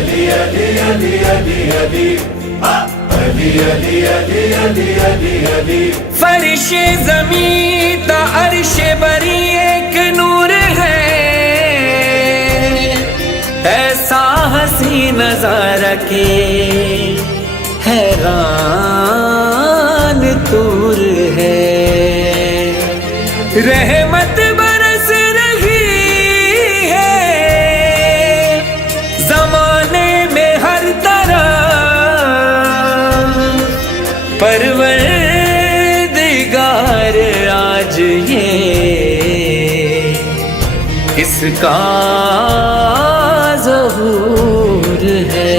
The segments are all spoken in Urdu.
علی علی علی علی علی علی علی علی علی علی علی فرش زمین تا عرش بری ایک نور ہے، ایسا حسین نظارہ کہ حیران طور ہے، رحمت برس رہی ہے زمانے میں ہر طرح، پروردگار آج یہ کس کا ظہور ہے؟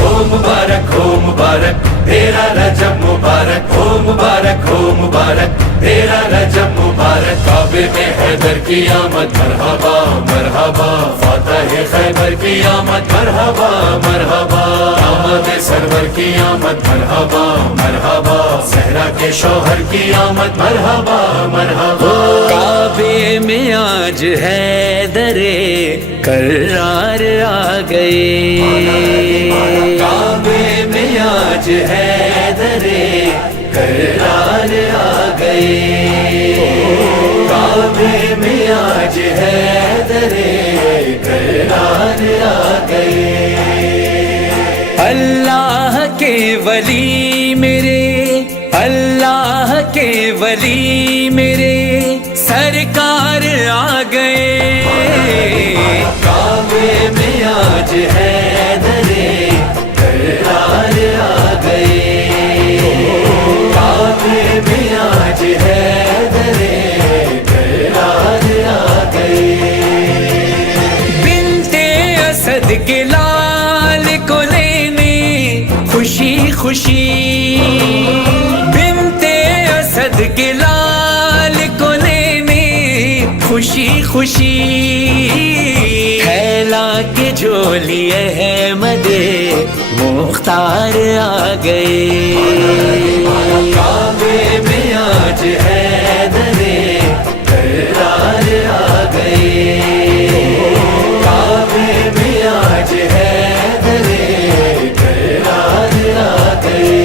ہو مبارک تیرا رجب مبارک، ہو مبارک تیرا رجب مبارک، کعبے میں حیدر کی آمد مرحبا مرحبا، فاتح خیبر کی آمد مرحبا مرحبا، داماد سرور کی آمد مرحبا مرحبا، صحرا کے شوہر کی آمد مرحبا مرحبا، کعبے میں آج حیدر کرار آ گئے، کعبے میں آج حیدر کرار آ گئے، کعبے میں آج حیدر کرار آ گئے، اللہ کے ولی میرے، اللہ کے ولی میرے سرکار آ گئے، کعبے میں آج حیدر کرار آ گئے، کعبے میں آج حیدر کرار آ گئے، بنت اسد کے لال کو لینے خوشی خوشی، بنت اسد کے لال کو لینے خوشی خوشی، پھیلا کے جھولی احمد مختار آ گئے، کعبے میں آج حیدر کرار آ گئے، کعبے میں آج حیدر کرار آ گئے،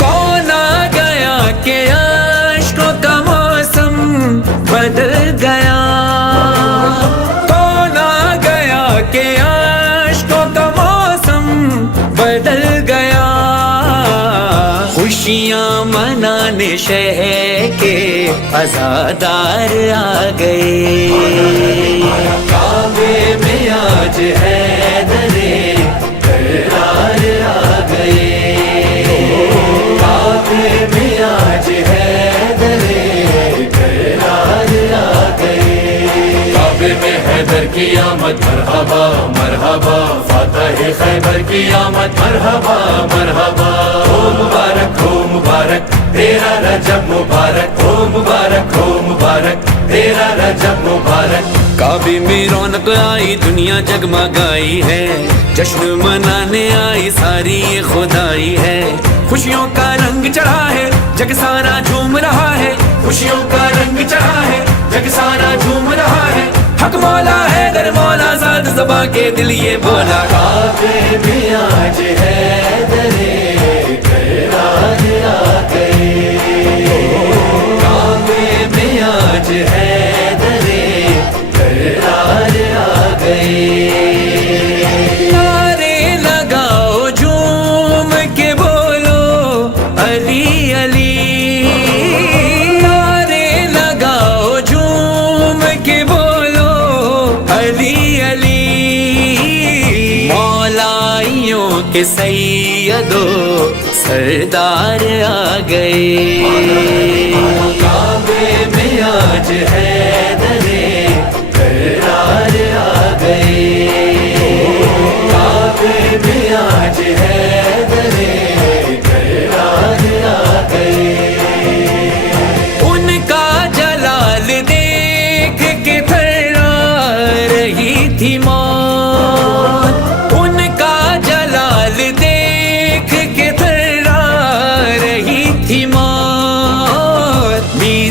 کون آ گیا کہ عشقوں کا موسم بدل گیا، کون آ گیا کہ عشقوں کا موسم بدل گیا، خوشیاں منانے شہر کے عزادار آ گئے، کعبے میں آج حیدر کرار آ گئے، کعبے میں آج حیدر کرار آ گئے، کعبے میں حیدر کی آمد مرحبا مرحبا، فاتح خیبر کی آمد مرحبا مرحبا، ہو مبارک تیرا رجب مبارک، ہو مبارک تیرا رجب مبارک، کعبے میں رونق آئی دنیا جگمگائی ہے، جشن منانے آئی ساری یہ خدائی ہے، خوشیوں کا رنگ چڑھا ہے جگ سارا جھوم رہا ہے، خوشیوں کا رنگ چڑھا ہے جگ سارا جھوم رہا ہے، حق مولا ہے در مولا زاد زباں کے دل یہ بولا، کعبے میں آج حیدر کرار آ گئے، کعبے میں آج حیدر کرار آ گئے، نعرے لگاؤ جھوم کے بولو علی علی، نعرے لگاؤ جھوم کے بولو علی علی، مولائیوں کے سید و سردار آ گئے، کعبے میں آج حیدر کرار آ گئے، کعبے میں آج حیدر کرار آ گئے، ان کا جلال دیکھ کے تھرا رہی تھی موت، ان کا جلال دیکھ کے تھرا رہی تھی موت،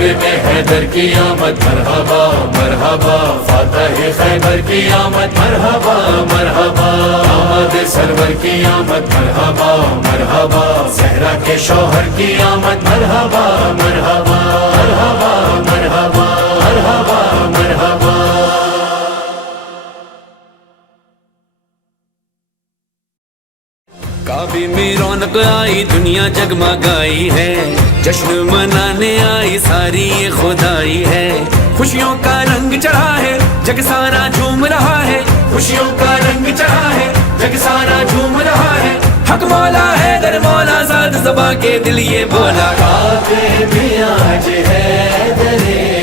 کعبے میں حیدر کی آمد مرحبا مرحبا فاتح خیبر کی آمد مرحبا مرحبا داماد سرور کی آمد مرحبا مرحبا زہرا کے شوہر کی آمد مرحبا مرحبا مرحبا مرحبا مرحبا مرحبا کعبے میں رونق آئی دنیا جگمگائی ہے جشن منانے آئی ساری یہ خدائی ہے خوشیوں کا رنگ چڑھا ہے جگ سارا جھوم رہا ہے خوشیوں کا رنگ چڑھا ہے جگ سارا جھوم رہا ہے حق مولا ہے در مولا ذات زباں کے دل یہ بولا کعبے میں آج حیدر